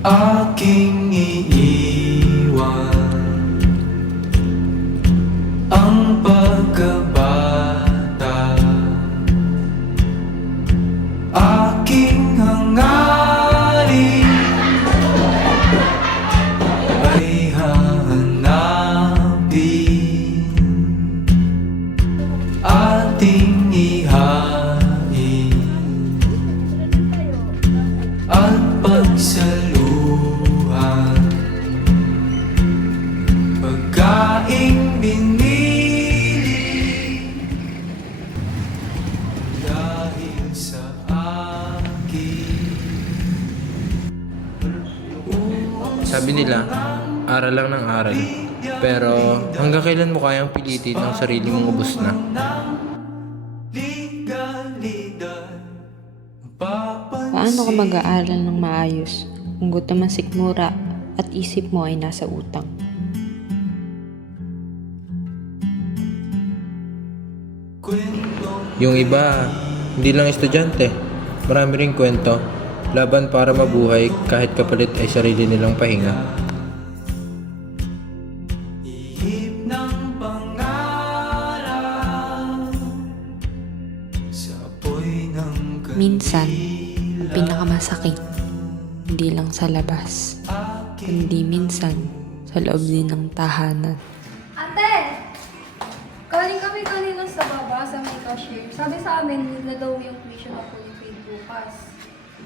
aking iiwan ang pagkabata, aking hangarin ay hahanapin, ating ihain at pagsaluhan, pagkaing binili dahil sa akin. Sabi nila, aral lang ng aral. Pero hanggang kailan mo kayang pilitin ang sarili mong ubos na? Paano ka mag-aaral ng maayos kung gutom ang sikmura at isip mo ay nasa utang? Yung iba, hindi lang estudyante. Marami ring kwento. Laban para mabuhay kahit kapalit ay sarili nilang pahinga. Ihip ng pangarap sa apoy ng Minsan, ang pinakamasakit, hindi lang sa labas, kundi minsan sa loob din ng tahanan. Ate! Calling kami kanina sa baba sa may cashier. Sabi sa amin na daw yung tuition na fully paid bukas.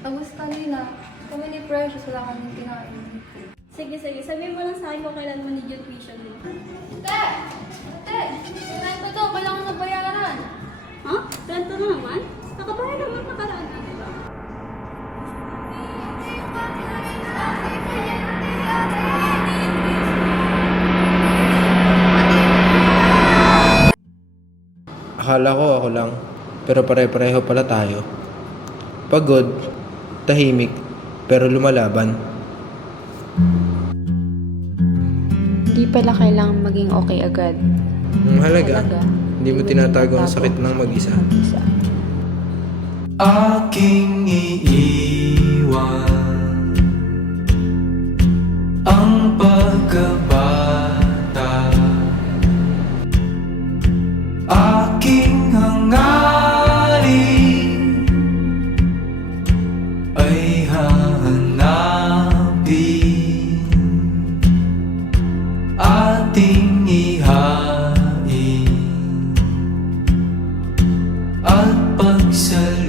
Tapos kanina, kami ni Precious wala kaming kinain. Sige, sabihin mo lang sa akin kung kailan mo need yung tuition mo. Ate! Ate! Kailan ko to? Kailangan na bayaran. Ha? Ganito na naman? Nakabayad naman nakaraan. Akala ko ako lang, pero pare-pareho pala tayo. Pagod, tahimik, pero lumalaban. Hindi pala kailangan maging okay agad. Ang halaga, hindi mo tinatago ang sakit ng mag-isa. aking iiwan ang pagkabata, aking hangarin ay hahanapin, ating ihain at pagsaluhan,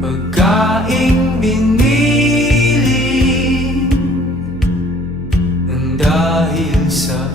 pagkaing binili ng dahil sa